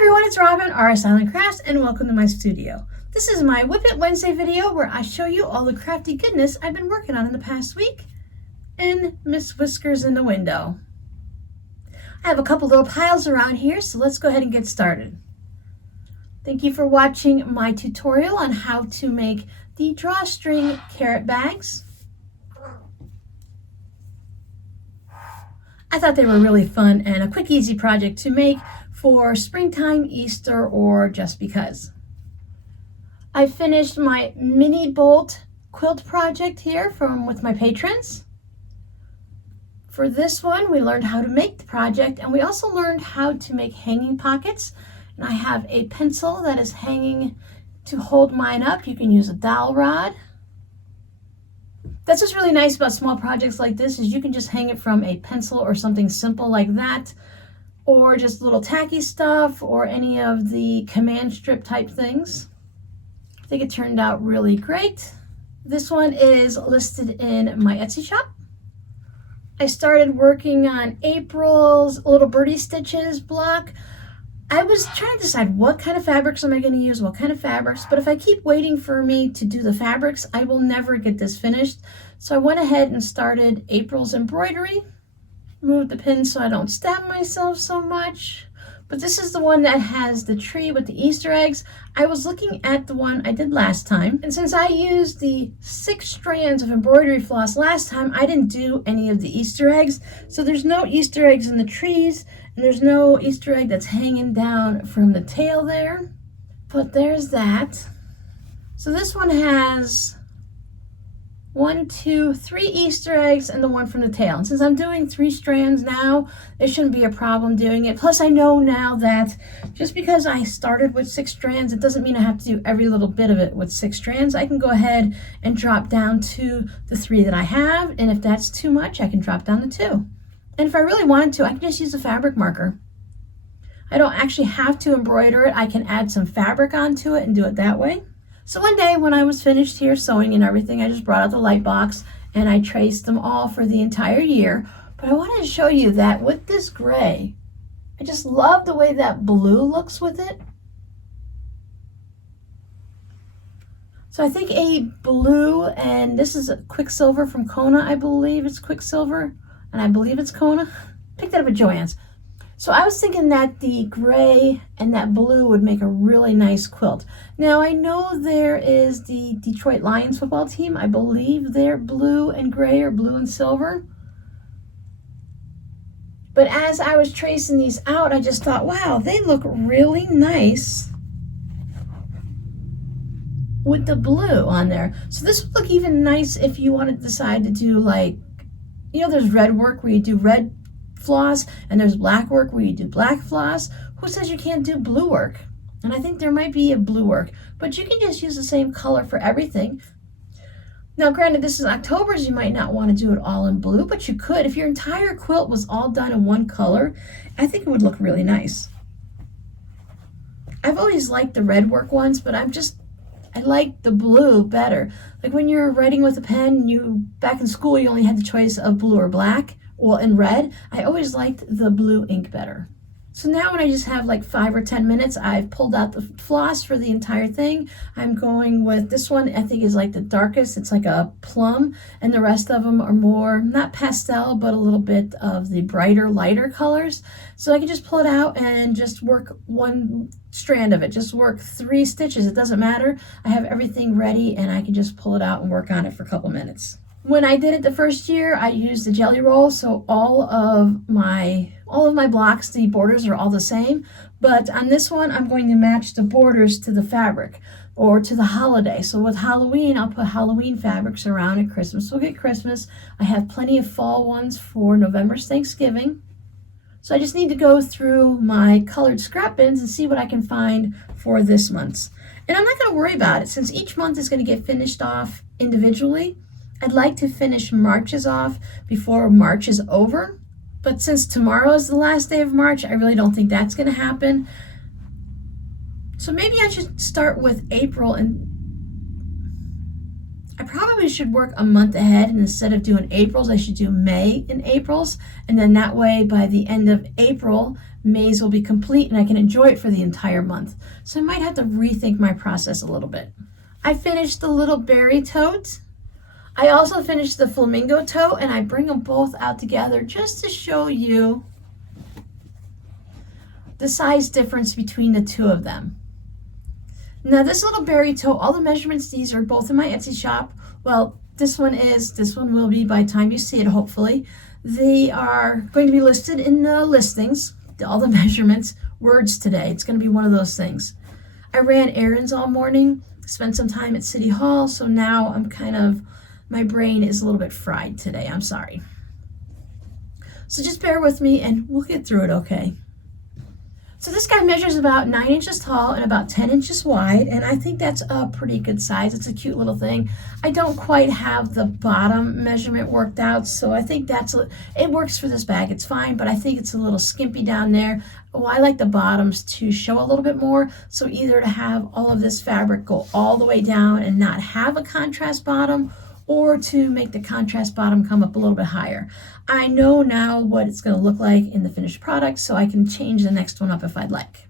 everyone, it's Robin, RS Island Crafts, and welcome to my studio. This is my Whip It Wednesday video where I show you all the crafty goodness I've been working on in the past week. And Miss Whiskers in the window. I have a couple little piles around here, so let's go ahead and get started. Thank you for watching my tutorial on how to make the drawstring carrot bags. I thought they were really fun and a quick, easy project to make for springtime, Easter, or just because. I finished my mini bolt quilt project here with my patrons. For this one, we learned how to make the project, and we also learned how to make hanging pockets. And I have a pencil that is hanging to hold mine up. You can use a dowel rod. That's what's really nice about small projects like this, is you can just hang it from a pencil or something simple like that, or just little tacky stuff, or any of the command strip type things. I think it turned out really great. This one is listed in my Etsy shop. I started working on April's Little Birdie Stitches block. I was trying to decide what kind of fabrics am I going to use, but if I keep waiting for me to do the fabrics, I will never get this finished. So I went ahead and started April's embroidery. Moved the pins so I don't stab myself so much. But this is the one that has the tree with the Easter eggs. I was looking at the one I did last time, and since I used the 6 strands of embroidery floss last time, I didn't do any of the Easter eggs. So there's no Easter eggs in the trees, and there's no Easter egg that's hanging down from the tail there. But there's that. So this one has 1, 2, 3 Easter eggs and the one from the tail. And since I'm doing 3 strands now, it shouldn't be a problem doing it. Plus I know now that just because I started with 6 strands, it doesn't mean I have to do every little bit of it with 6 strands. I can go ahead and drop down to the 3 that I have. And if that's too much, I can drop down to 2. And if I really wanted to, I can just use a fabric marker. I don't actually have to embroider it. I can add some fabric onto it and do it that way. So one day when I was finished here sewing and everything, I just brought out the light box and I traced them all for the entire year. But I wanted to show you that with this gray, I just love the way that blue looks with it. So I think a blue, and this is a Quicksilver from Kona, I believe it's Quicksilver, and I believe it's Kona. Picked that up at Joann's. So I was thinking that the gray and that blue would make a really nice quilt. Now I know there is the Detroit Lions football team. I believe they're blue and gray or blue and silver. But as I was tracing these out, I just thought, wow, they look really nice with the blue on there. So this would look even nice if you want to decide to do, like, you know, there's red work where you do red floss, and there's black work where you do black floss. Who says you can't do blue work? And I think there might be a blue work, but you can just use the same color for everything. Now granted, this is October, so you might not want to do it all in blue, but you could. If your entire quilt was all done in one color, I think it would look really nice. I've always liked the red work ones, but I like the blue better. Like when you're writing with a pen, back in school you only had the choice of blue or black. Well, in red, I always liked the blue ink better. So now when I just have like 5 or 10 minutes, I've pulled out the floss for the entire thing. I'm going with this one, I think is like the darkest. It's like a plum, and the rest of them are more, not pastel, but a little bit of the brighter, lighter colors. So I can just pull it out and just work one strand of it. Just work 3 stitches, it doesn't matter. I have everything ready and I can just pull it out and work on it for a couple minutes. When I did it the first year, I used the jelly roll, so all of my blocks, the borders are all the same. But on this one, I'm going to match the borders to the fabric or to the holiday. So with Halloween, I'll put Halloween fabrics around, and Christmas will get Christmas. I have plenty of fall ones for November's Thanksgiving. So I just need to go through my colored scrap bins and see what I can find for this month's. And I'm not going to worry about it, since each month is going to get finished off individually. I'd like to finish March's off before March is over, but since tomorrow is the last day of March, I really don't think that's going to happen. So maybe I should start with April, and I probably should work a month ahead, and instead of doing April's, I should do May in April's, and then that way by the end of April, maze will be complete and I can enjoy it for the entire month. So I might have to rethink my process a little bit. I finished the little berry tote. I also finished the flamingo tote, and I bring them both out together just to show you the size difference between the two of them. Now this little berry tote, all the measurements, these are both in my Etsy shop. Well, this one will be by the time you see it, hopefully. They are going to be listed in the listings, all the measurements, words today. It's going to be one of those things. I ran errands all morning, spent some time at City Hall, so now my brain is a little bit fried today. I'm sorry. So just bear with me and we'll get through it okay. So this guy measures about 9 inches tall and about 10 inches wide, and I think that's a pretty good size. It's a cute little thing. I don't quite have the bottom measurement worked out, so I think it works for this bag. It's fine, but I think it's a little skimpy down there. Well, I like the bottoms to show a little bit more, so either to have all of this fabric go all the way down and not have a contrast bottom, or to make the contrast bottom come up a little bit higher. I know now what it's going to look like in the finished product, so I can change the next one up if I'd like.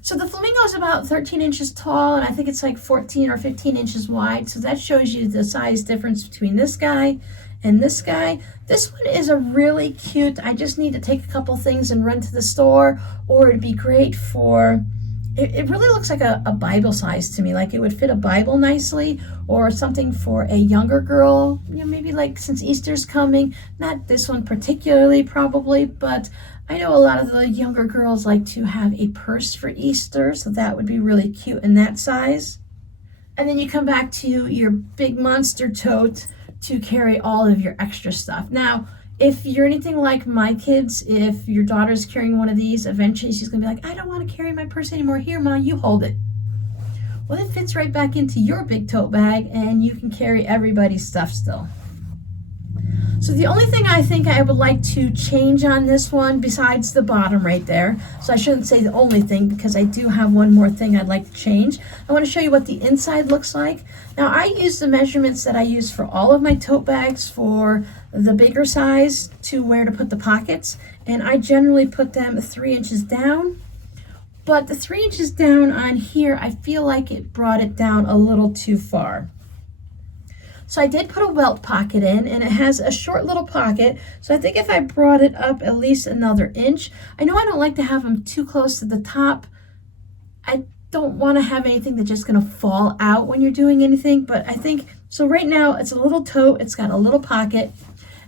So the flamingo is about 13 inches tall, and I think it's like 14 or 15 inches wide, so that shows you the size difference between this guy and this guy. This one is a really cute, I just need to take a couple things and run to the store, or it'd be great for, it really looks like a Bible size to me, like it would fit a Bible nicely, or something for a younger girl, maybe like since Easter's coming, not this one particularly probably, but I know a lot of the younger girls like to have a purse for Easter, so that would be really cute in that size. And then you come back to your big monster tote to carry all of your extra stuff. Now, if you're anything like my kids, if your daughter's carrying one of these, eventually she's going to be like, I don't want to carry my purse anymore. Here, Mom, you hold it. Well, it fits right back into your big tote bag, and you can carry everybody's stuff still. So the only thing I think I would like to change on this one, besides the bottom right there, so I shouldn't say the only thing because I do have one more thing I'd like to change. I want to show you what the inside looks like. Now I use the measurements that I use for all of my tote bags for the bigger size to where to put the pockets, and I generally put them 3 inches down. But the 3 inches down on here, I feel like it brought it down a little too far. So I did put a welt pocket in, and it has a short little pocket. So I think if I brought it up at least another inch, I know I don't like to have them too close to the top. I don't want to have anything that's just going to fall out when you're doing anything, but I think, so right now it's a little tote, it's got a little pocket.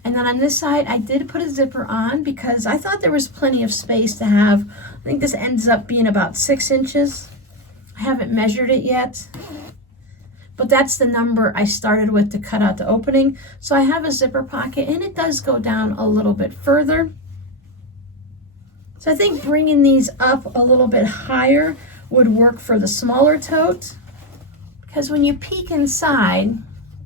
And then on this side, I did put a zipper on because I thought there was plenty of space to have. I think this ends up being about 6 inches. I haven't measured it yet, but that's the number I started with to cut out the opening. So I have a zipper pocket, and it does go down a little bit further. So I think bringing these up a little bit higher would work for the smaller tote, because when you peek inside,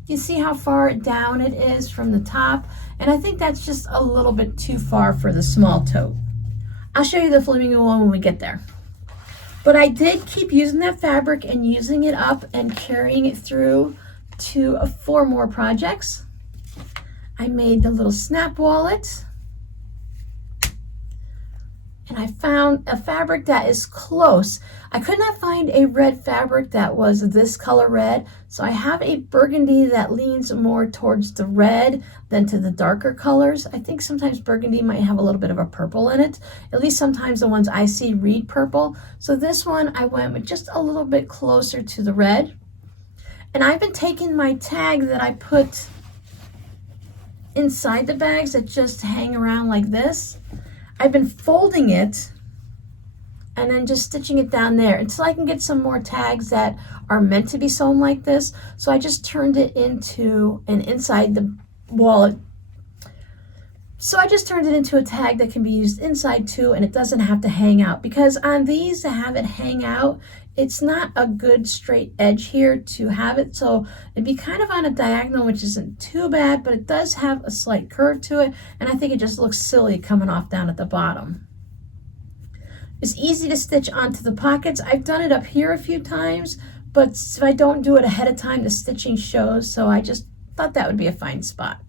you see how far down it is from the top, and I think that's just a little bit too far for the small tote. I'll show you the flamingo one when we get there. But I did keep using that fabric and using it up and carrying it through to 4 more projects. I made the little snap wallet, and I found a fabric that is close. I could not find a red fabric that was this color red, so I have a burgundy that leans more towards the red than to the darker colors. I think sometimes burgundy might have a little bit of a purple in it. At least sometimes the ones I see read purple. So this one I went with just a little bit closer to the red. And I've been taking my tag that I put inside the bags that just hang around like this. I've been folding it and then just stitching it down there until I can get some more tags that are meant to be sewn like this. So I just turned it into an inside the wallet. So I just turned it into a tag that can be used inside too, and it doesn't have to hang out, because on these to have it hang out, it's not a good straight edge here to have it. So it'd be kind of on a diagonal, which isn't too bad, but it does have a slight curve to it. And I think it just looks silly coming off down at the bottom. It's easy to stitch onto the pockets. I've done it up here a few times, but if I don't do it ahead of time, the stitching shows. So I just thought that would be a fine spot.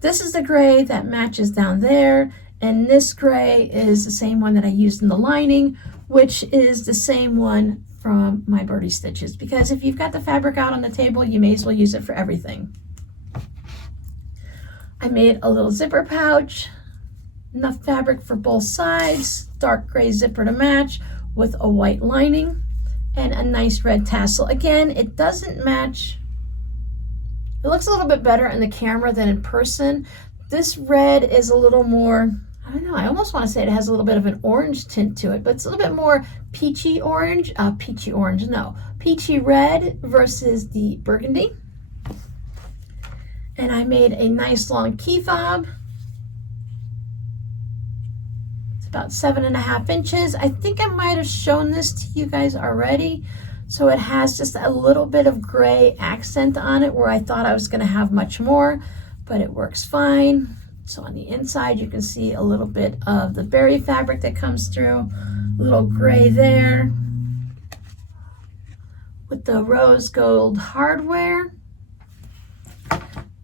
This is the gray that matches down there, And this gray is the same one that I used in the lining, which is the same one from my birdie stitches, because if you've got the fabric out on the table, you may as well use it for everything. I made a little zipper pouch, enough fabric for both sides, dark gray zipper to match with a white lining, and a nice red tassel. Again, it doesn't match. It looks a little bit better in the camera than in person. This red is a little more, I don't know, I almost want to say it has a little bit of an orange tint to it, but it's a little bit more peachy orange, peachy red versus the burgundy. And I made a nice long key fob. It's about 7.5 inches. I think I might have shown this to you guys already. So it has just a little bit of gray accent on it where I thought I was going to have much more, but it works fine. So on the inside, you can see a little bit of the berry fabric that comes through, a little gray there with the rose gold hardware,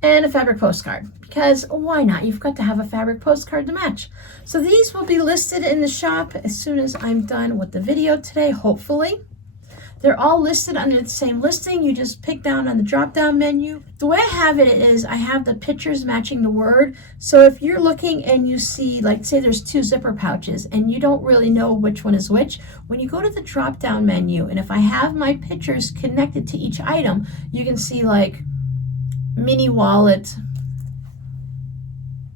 and a fabric postcard, because why not? You've got to have a fabric postcard to match. So these will be listed in the shop as soon as I'm done with the video today, hopefully. They're all listed under the same listing. You just pick down on the drop down menu. The way I have it is I have the pictures matching the word. So if you're looking and you see, like say there's 2 zipper pouches and you don't really know which one is which, when you go to the drop down menu, and if I have my pictures connected to each item, you can see like mini wallet,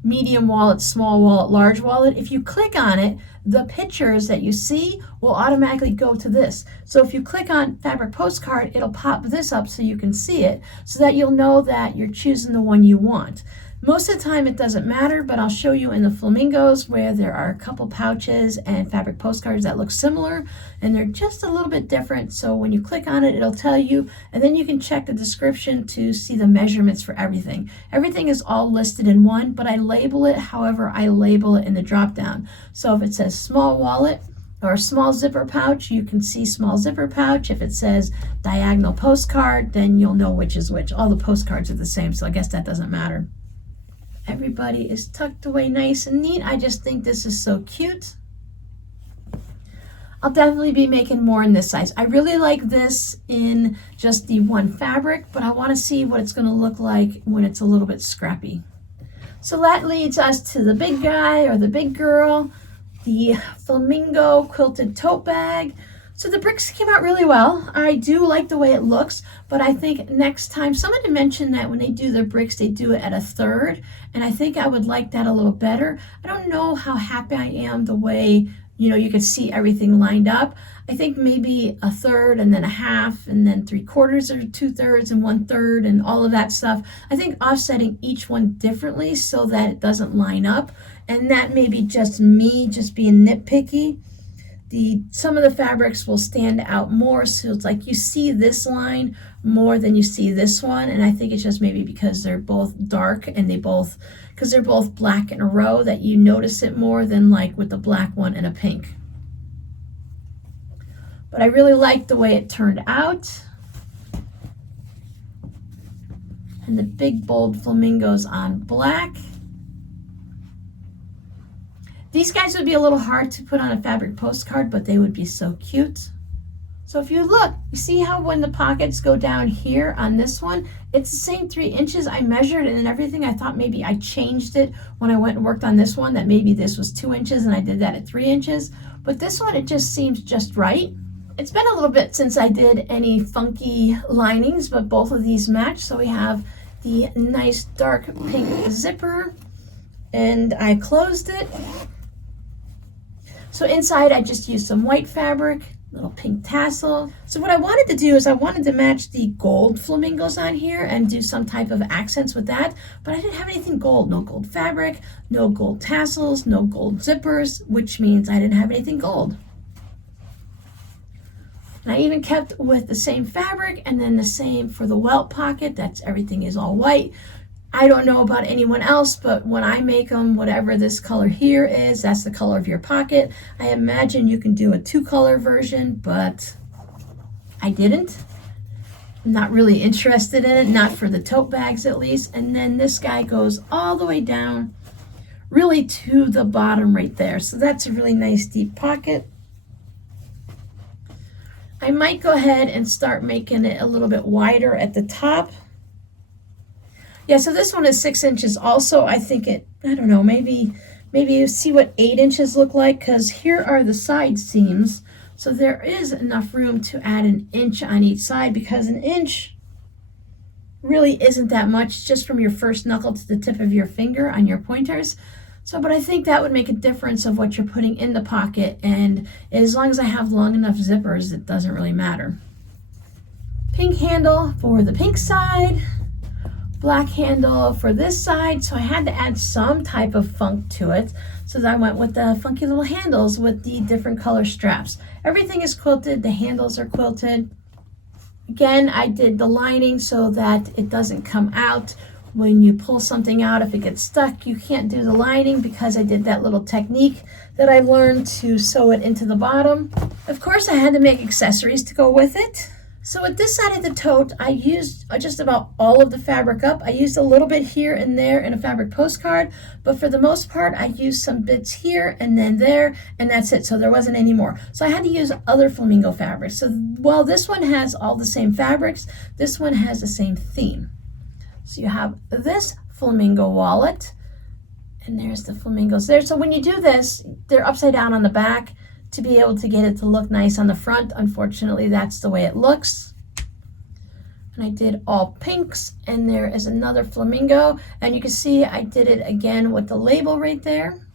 medium wallet, small wallet, large wallet. If you click on it, the pictures that you see will automatically go to this. So if you click on fabric postcard, it'll pop this up so you can see it, so that you'll know that you're choosing the one you want. Most of the time it doesn't matter, but I'll show you in the flamingos where there are a couple pouches and fabric postcards that look similar, and they're just a little bit different. So when you click on it, it'll tell you, and then you can check the description to see the measurements for everything. Everything is all listed in one, but I label it however I label it in the drop down. So if it says small wallet or small zipper pouch, you can see small zipper pouch. If it says diagonal postcard, then you'll know which is which. All the postcards are the same, so I guess that doesn't matter. Everybody is tucked away nice and neat. I just think this is so cute. I'll definitely be making more in this size. I really like this in just the one fabric, but I want to see what it's going to look like when it's a little bit scrappy. So that leads us to the big guy or the big girl, the Flamingo quilted tote bag. So the bricks came out really well. I do like the way it looks, but I think next time, somebody mentioned that when they do their bricks, they do it at 1/3, and I think I would like that a little better. I don't know how happy I am the way, you know, you can see everything lined up. I think maybe 1/3 and then 1/2 and then 3/4 or 2/3 and 1/3 and all of that stuff. I think offsetting each one differently so that it doesn't line up, and that may be just me just being nitpicky. Some of the fabrics will stand out more, so it's like you see this line more than you see this one, and I think it's just maybe because they're both dark and because they're both black in a row that you notice it more than like with the black one and a pink. But I really like the way it turned out. And the big bold flamingos on black. These guys would be a little hard to put on a fabric postcard, but they would be so cute. So if you look, you see how when the pockets go down here on this one, it's the same 3 inches. I measured it and everything. I thought maybe I changed it when I went and worked on this one, that maybe this was 2 inches and I did that at 3 inches. But this one, it just seems just right. It's been a little bit since I did any funky linings, but both of these match. So we have the nice dark pink zipper, and I closed it. So inside I just used some white fabric, little pink tassel. So what I wanted to do is I wanted to match the gold flamingos on here and do some type of accents with that, but I didn't have anything gold. No gold fabric, no gold tassels, no gold zippers, which means I didn't have anything gold. And I even kept with the same fabric, and then the same for the welt pocket. That's everything is all white. I don't know about anyone else, but when I make them, whatever this color here is, that's the color of your pocket. I imagine you can do a 2-color version, but I didn't. I'm not really interested in it, not for the tote bags at least. And then this guy goes all the way down really to the bottom right there. So that's a really nice deep pocket. I might go ahead and start making it a little bit wider at the top. Yeah, so this one is 6 inches also. I think I don't know, maybe you see what 8 inches look like, because here are the side seams. So there is enough room to add an inch on each side, because an inch really isn't that much, just from your first knuckle to the tip of your finger on your pointers. So, but I think that would make a difference of what you're putting in the pocket, and as long as I have long enough zippers, it doesn't really matter. Pink handle for the pink side, black handle for this side. So I had to add some type of funk to it, so that I went with the funky little handles with the different color straps. Everything is quilted, the handles are quilted. Again, I did the lining so that it doesn't come out when you pull something out. If it gets stuck, you can't do the lining, because I did that little technique that I learned to sew it into the bottom. Of course, I had to make accessories to go with it. So with this side of the tote, I used just about all of the fabric up. I used a little bit here and there in a fabric postcard, but for the most part, I used some bits here and then there, and that's it. So there wasn't any more. So I had to use other Flamingo fabrics. So while this one has all the same fabrics, this one has the same theme. So you have this Flamingo wallet, and there's the flamingos there. So when you do this, they're upside down on the back to be able to get it to look nice on the front. Unfortunately, that's the way it looks. And I did all pinks, and there is another flamingo, and you can see I did it again with the label right there.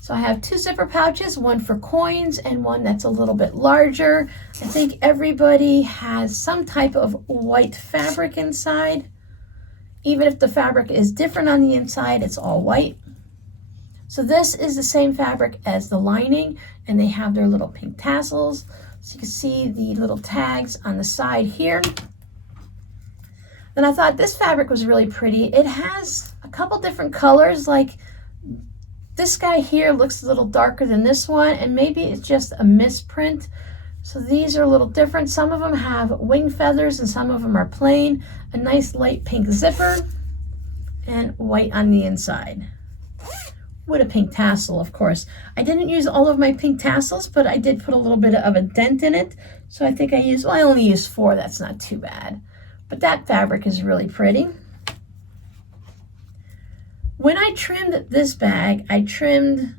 So I have 2 zipper pouches, one for coins and one that's a little bit larger. I think everybody has some type of white fabric inside. Even if the fabric is different on the inside, it's all white. So this is the same fabric as the lining, and they have their little pink tassels. So you can see the little tags on the side here. Then I thought this fabric was really pretty. It has a couple different colors, like this guy here looks a little darker than this one, and maybe it's just a misprint. So these are a little different. Some of them have wing feathers and some of them are plain. A nice light pink zipper and white on the inside, with a pink tassel, of course. I didn't use all of my pink tassels, but I did put a little bit of a dent in it. So I think I only used 4, that's not too bad. But that fabric is really pretty. When I trimmed this bag, I trimmed,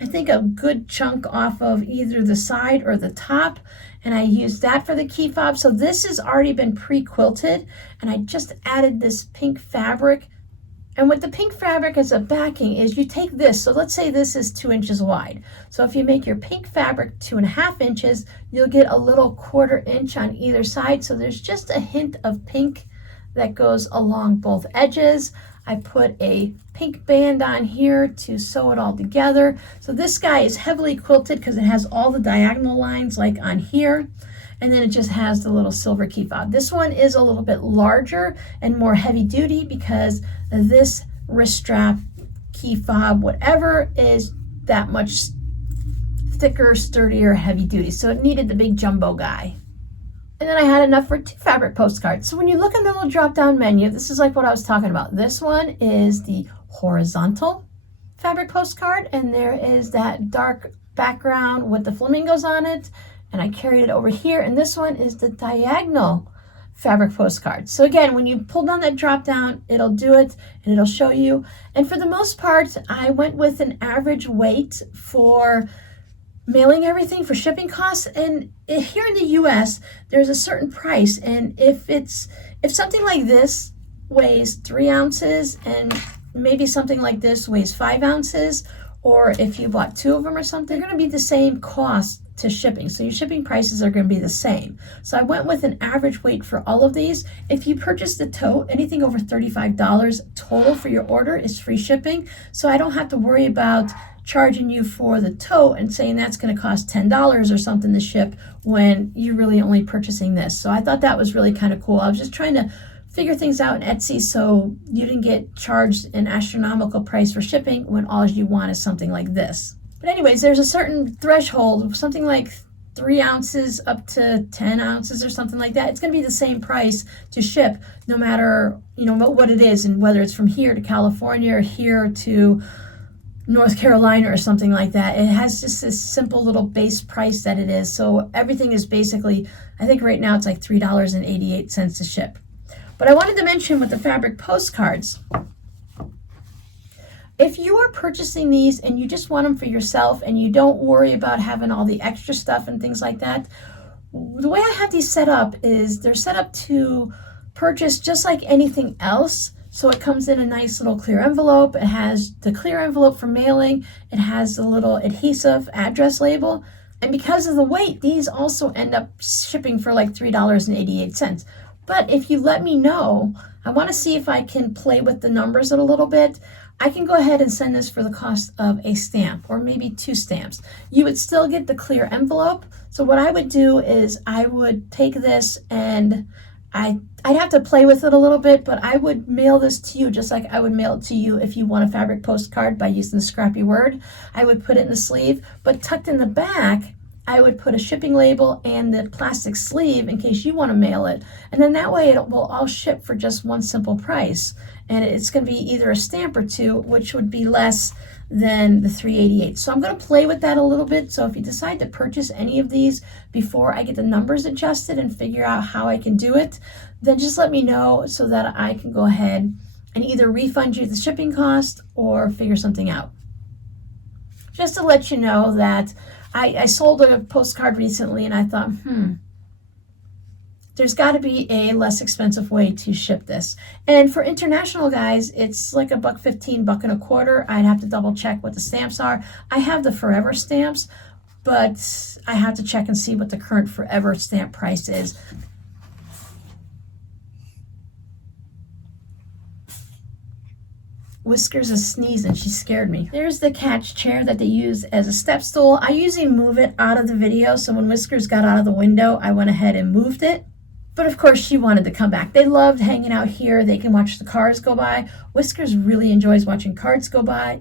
I think, a good chunk off of either the side or the top, and I used that for the key fob. So this has already been pre-quilted, and I just added this pink fabric. And with the pink fabric as a backing is you take this, so let's say this is 2 inches wide. So if you make your pink fabric 2.5 inches, you'll get a little 1/4 inch on either side. So there's just a hint of pink that goes along both edges. I put a pink band on here to sew it all together. So this guy is heavily quilted because it has all the diagonal lines like on here. And then it just has the little silver key fob. This one is a little bit larger and more heavy duty because this wrist strap, key fob, whatever, is that much thicker, sturdier, heavy duty. So it needed the big jumbo guy. And then I had enough for 2 fabric postcards. So when you look in the little drop-down menu, this is like what I was talking about. This one is the horizontal fabric postcard, and there is that dark background with the flamingos on it. And I carried it over here, and this one is the diagonal fabric postcard. So again, when you pull down that drop down, it'll do it and it'll show you. And for the most part, I went with an average weight for mailing everything for shipping costs. And here in the US, there's a certain price. And if something like this weighs 3 ounces and maybe something like this weighs 5 ounces, or if you bought 2 of them or something, they're going to be the same cost to shipping. So your shipping prices are going to be the same. So I went with an average weight for all of these. If you purchase the tote, anything over $35 total for your order is free shipping. So I don't have to worry about charging you for the tote and saying that's going to cost $10 or something to ship when you're really only purchasing this. So I thought that was really kind of cool. I was just trying to figure things out in Etsy so you didn't get charged an astronomical price for shipping when all you want is something like this. But anyways, there's a certain threshold, something like 3 ounces up to 10 ounces or something like that. It's going to be the same price to ship no matter, what it is, and whether it's from here to California or here to North Carolina or something like that. It has just this simple little base price that it is. So everything is basically, I think right now it's like $3.88 to ship. But I wanted to mention with the fabric postcards, if you are purchasing these and you just want them for yourself and you don't worry about having all the extra stuff and things like that, the way I have these set up is they're set up to purchase just like anything else. So it comes in a nice little clear envelope. It has the clear envelope for mailing. It has the little adhesive address label. And because of the weight, these also end up shipping for like $3.88. But if you let me know, I want to see if I can play with the numbers a little bit. I can go ahead and send this for the cost of a stamp or maybe 2 stamps. You would still get the clear envelope. So what I would do is I would take this and I'd have to play with it a little bit, but I would mail this to you just like I would mail it to you if you want a fabric postcard by using the scrappy word. I would put it in the sleeve, but tucked in the back, I would put a shipping label and the plastic sleeve in case you want to mail it. And then that way it will all ship for just one simple price. And it's going to be either a stamp or 2, which would be less than the $3.88. So I'm going to play with that a little bit. So if you decide to purchase any of these before I get the numbers adjusted and figure out how I can do it, then just let me know so that I can go ahead and either refund you the shipping cost or figure something out. Just to let you know that I sold a postcard recently and I thought, there's got to be a less expensive way to ship this. And for international guys, it's like $1.15, $1.25. I'd have to double check what the stamps are. I have the forever stamps, but I have to check and see what the current forever stamp price is. Whiskers is sneezing. She scared me. There's the catch chair that they use as a step stool. I usually move it out of the video, so when Whiskers got out of the window, I went ahead and moved it. But of course, she wanted to come back. They loved hanging out here. They can watch the cars go by. Whiskers really enjoys watching cars go by.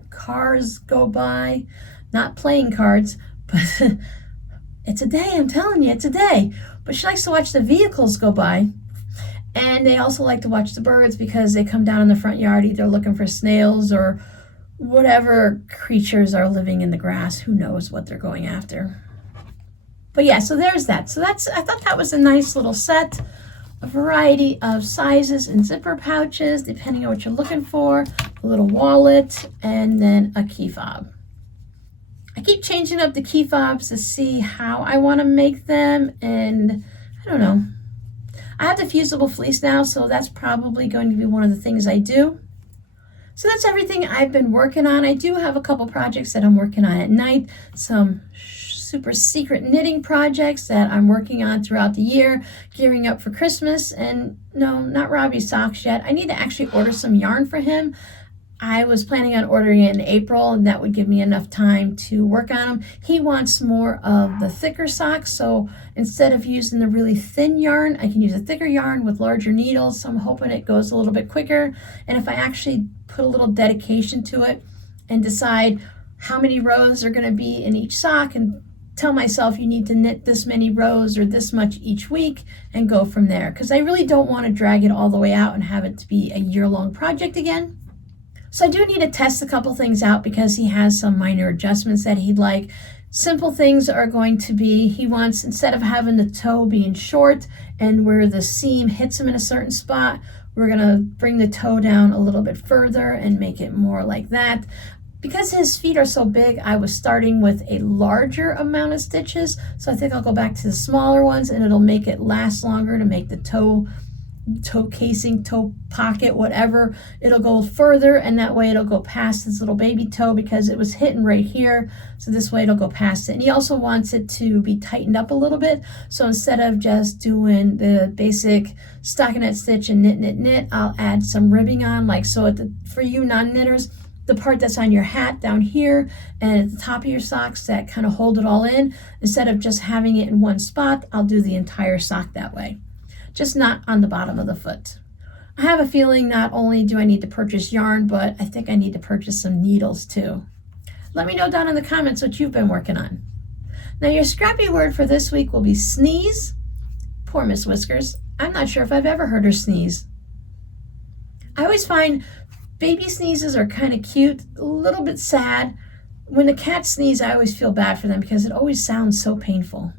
Not playing cards, but it's a day, I'm telling you, it's a day. But she likes to watch the vehicles go by. And they also like to watch the birds because they come down in the front yard either looking for snails or whatever creatures are living in the grass. Who knows what they're going after. But yeah, so there's that. So I thought that was a nice little set. A variety of sizes and zipper pouches, depending on what you're looking for. A little wallet, and then a key fob. I keep changing up the key fobs to see how I want to make them, and I don't know. I have the fusible fleece now, so that's probably going to be one of the things I do. So that's everything I've been working on. I do have a couple projects that I'm working on at night, some super secret knitting projects that I'm working on throughout the year, gearing up for Christmas. And no, not Robbie's socks yet. I need to actually order some yarn for him. I was planning on ordering it in April, and that would give me enough time to work on them. He wants more of the thicker socks, so instead of using the really thin yarn, I can use a thicker yarn with larger needles, so I'm hoping it goes a little bit quicker. And if I actually put a little dedication to it and decide how many rows are going to be in each sock and tell myself you need to knit this many rows or this much each week and go from there, because I really don't want to drag it all the way out and have it to be a year-long project again. So I do need to test a couple things out because he has some minor adjustments that he'd like. Simple things are going to be, he wants, instead of having the toe being short and where the seam hits him in a certain spot, we're going to bring the toe down a little bit further and make it more like that. Because his feet are so big, I was starting with a larger amount of stitches. So I think I'll go back to the smaller ones and it'll make it last longer to make the toe casing, toe pocket, whatever. It'll go further, and that way it'll go past his little baby toe because it was hitting right here. So this way it'll go past it. And he also wants it to be tightened up a little bit. So instead of just doing the basic stockinette stitch and knit, I'll add some ribbing on, like so for you non-knitters, the part that's on your hat down here and at the top of your socks that kind of hold it all in, instead of just having it in one spot, I'll do the entire sock that way. Just not on the bottom of the foot. I have a feeling not only do I need to purchase yarn, but I think I need to purchase some needles too. Let me know down in the comments what you've been working on. Now your scrappy word for this week will be sneeze. Poor Miss Whiskers. I'm not sure if I've ever heard her sneeze. I always find Baby sneezes are kind of cute, a little bit sad. When the cats sneeze, I always feel bad for them because it always sounds so painful.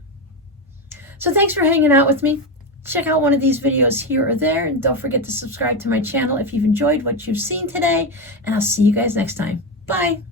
So thanks for hanging out with me. Check out one of these videos here or there, and don't forget to subscribe to my channel if you've enjoyed what you've seen today, and I'll see you guys next time. Bye.